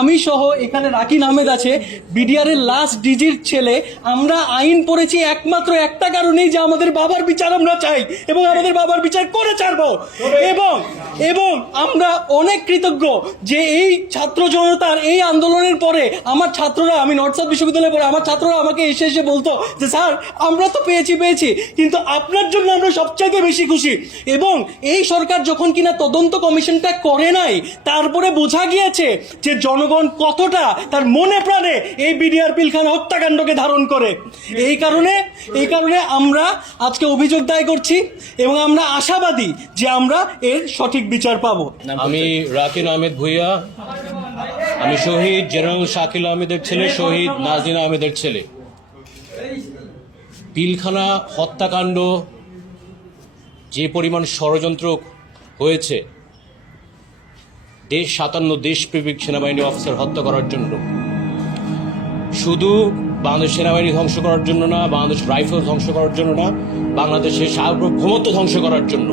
আমি সহ এখানে রাকিন আহমেদ আছে, বিডিআর এর লাস্ট ডিজির ছেলে। আমরা আইন পড়েছি একমাত্র একটা কারণেই, যে আমাদের বাবার বিচার আমরা চাই এবং আমাদের বাবার বিচার করে ছাড়বো। এবং আমরা অনেক কৃতজ্ঞ যে এই ছাত্র জনতার এই আন্দোলনের পরে আমার ছাত্ররা, আমি নর্থ সাউথ বিশ্ববিদ্যালয়ে পড়ে, আমার ছাত্ররা আমাকে এসে বলতো যে স্যার আমরা তো পেয়েছি কিন্তু আপনার জন্য আমরা সবচাইতে বেশি খুশি। এবং এই সরকার যখন কিনা তদন্ত কমিশনটা করে নাই, তারপরে বোঝা গিয়েছে যে জনগণ কতটা তার মনে প্রাণে এই বিডিআর পিলখানা হত্যাকাণ্ডকে ধারণ করে। এই কারণে আমরা আজকে অভিযোগ দায় করছি এবং আমরা আশাবাদী যে আমরা এর সঠিক বিচার পাবো। আমি রাকিন আহমেদ ভুইয়া, আমি শহীদ জেনারেল শাকিল আহমেদের ছেলে, শহীদ নাজনীন আহমেদের ছেলে। পিলখানা হত্যাকাণ্ড যে পরিমাণ ষড়যন্ত্র হয়েছে, 57 দেশপ্রেমিক সেনাবাহিনী অফিসার হত্যা করার জন্য, শুধু বাংলাদেশ সেনাবাহিনী ধ্বংস করার জন্য না, বাংলাদেশ রাইফেল ধ্বংস করার জন্য না, বাংলাদেশের সার্বভৌমত্ব ধ্বংস করার জন্য।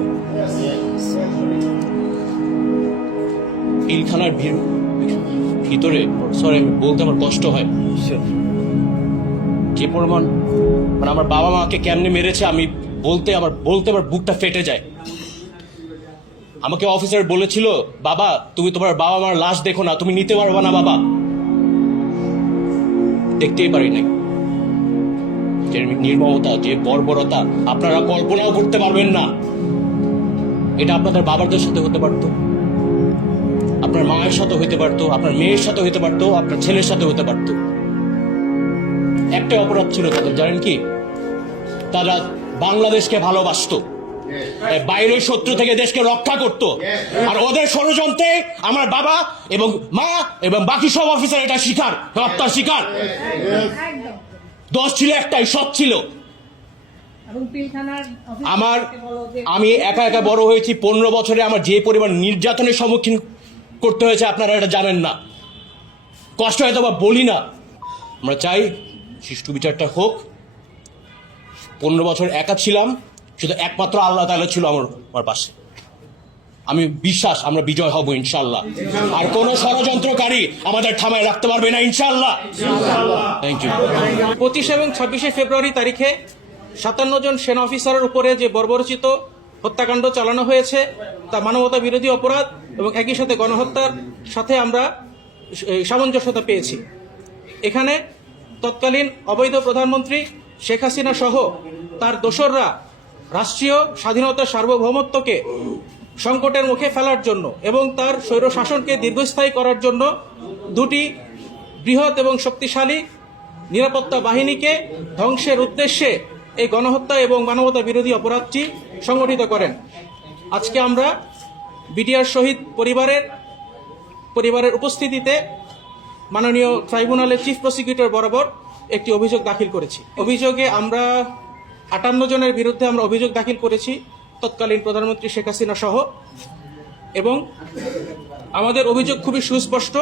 পিলখানার ভিতরে বলতে আমার কষ্ট হয়, যে পরিমাণ মানে আমার বাবা মাকে কেমনে মেরেছে আমি বলতে আমার বুকটা ফেটে যায়। আমাকে অফিসার বলেছিল, বাবা তুমি তোমার বাবা মার লাশ দেখো না, তুমি নিতে পারবা না বাবা। দেখতেই পারি নাই। যে নির্মমতা, যে বর্বরতা আপনারা কল্পনাও করতে পারবেন না। এটা আপনাদের বাবাদের সাথে হতে পারতো, আপনার মায়ের সাথে হতে পারতো, আপনার মেয়ের সাথে হতে পারতো, আপনার ছেলের সাথে হতে পারতো। একটা অপরাধ ছিল তাদের, জানেন কি? তারা বাংলাদেশকে ভালোবাসতো, বাইরের শত্রু থেকে দেশকে রক্ষা করত। আর ওদের ষড়যন্ত্রে আমার বাবা এবং মা এবং বাকি সব অফিসার এটা শিকার, হত্যার শিকার। দোষ ছিল একটাই, সৎ ছিল। আমি একা বড় হয়েছি, 15 বছরে আমার যে পরিমাণ নির্যাতনের সম্মুখীন করতে হয়েছে আপনারা এটা জানেন না। কষ্ট হয়তো বা বলি না, আমরা চাই সুষ্ঠু বিচারটা হোক। 15 বছর একা ছিলাম, শুধু একমাত্র আল্লাহ তাআলা ছিল আমার পাশে। আমি বিশ্বাস আমরা বিজয় হব ইনশাআল্লাহ। আর কোন ষড়যন্ত্রকারী আমাদের থামায় রাখতে পারবে না ইনশাআল্লাহ। Thank you. 25 এবং 26 ফেব্রুয়ারি তারিখে 57 জন সেনা অফিসারের উপরে যে বর্বরচিত হত্যাকাণ্ড চালানো হয়েছে তা মানবতা বিরোধী অপরাধ এবং একই সাথে গণহত্যার সাথে আমরা সামঞ্জস্যতা পেয়েছি। এখানে তৎকালীন অবৈধ প্রধানমন্ত্রী শেখ হাসিনা সহ তার দোসররা রাষ্ট্রীয় স্বাধীনতার সার্বভৌমত্বকে সংকটের মুখে ফেলার জন্য এবং তার স্বৈর শাসনকে দীর্ঘস্থায়ী করার জন্য দুটি বৃহৎ এবং শক্তিশালী নিরাপত্তা বাহিনীকে ধ্বংসের উদ্দেশ্যে এই গণহত্যা এবং মানবতা বিরোধী অপরাধটি সংগঠিত করেন। আজকে আমরা বিডিআর শহীদ পরিবারের উপস্থিতিতে মাননীয় ট্রাইব্যুনালের চিফ প্রসিকিউটর বরাবর একটি অভিযোগ দাখিল করেছি। অভিযোগে আমরা 58 জনের বিরুদ্ধে আমরা অভিযোগ দাখিল করেছি, তৎকালীন প্রধানমন্ত্রী শেখ হাসিনা সহ। এবং আমাদের অভিযোগ খুবই সুস্পষ্ট,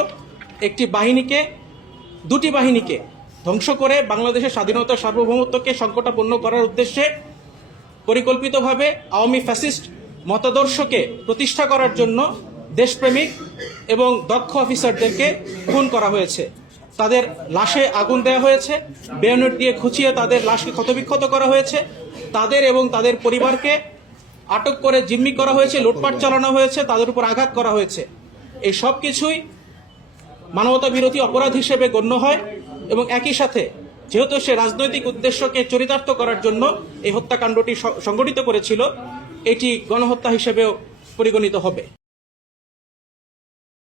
দুটি বাহিনীকে ধ্বংস করে বাংলাদেশের স্বাধীনতা সার্বভৌমত্বকে সংকটাপন্ন করার উদ্দেশ্যে পরিকল্পিতভাবে আওয়ামী ফ্যাসিস্ট মতাদর্শকে প্রতিষ্ঠা করার জন্য দেশপ্রেমিক এবং দক্ষ অফিসারদেরকে খুন করা হয়েছে। তাদের লাশে আগুন দেওয়া হয়েছে, বেয়নেট দিয়ে খুঁচিয়ে তাদের লাশকে ক্ষতবিক্ষত করা হয়েছে, তাদের এবং তাদের পরিবারকে আটক করে জিম্মি করা হয়েছে, লুটপাট চালানো হয়েছে, তাদের উপর আঘাত করা হয়েছে। এই সব কিছুই মানবতা বিরোধী অপরাধ হিসেবে গণ্য হয় এবং একই সাথে যেহেতু সে রাজনৈতিক উদ্দেশ্যকে চরিতার্থ করার জন্য এই হত্যাকাণ্ডটি সংগঠিত করেছিল, এটি গণহত্যা হিসেবেও পরিগণিত হবে।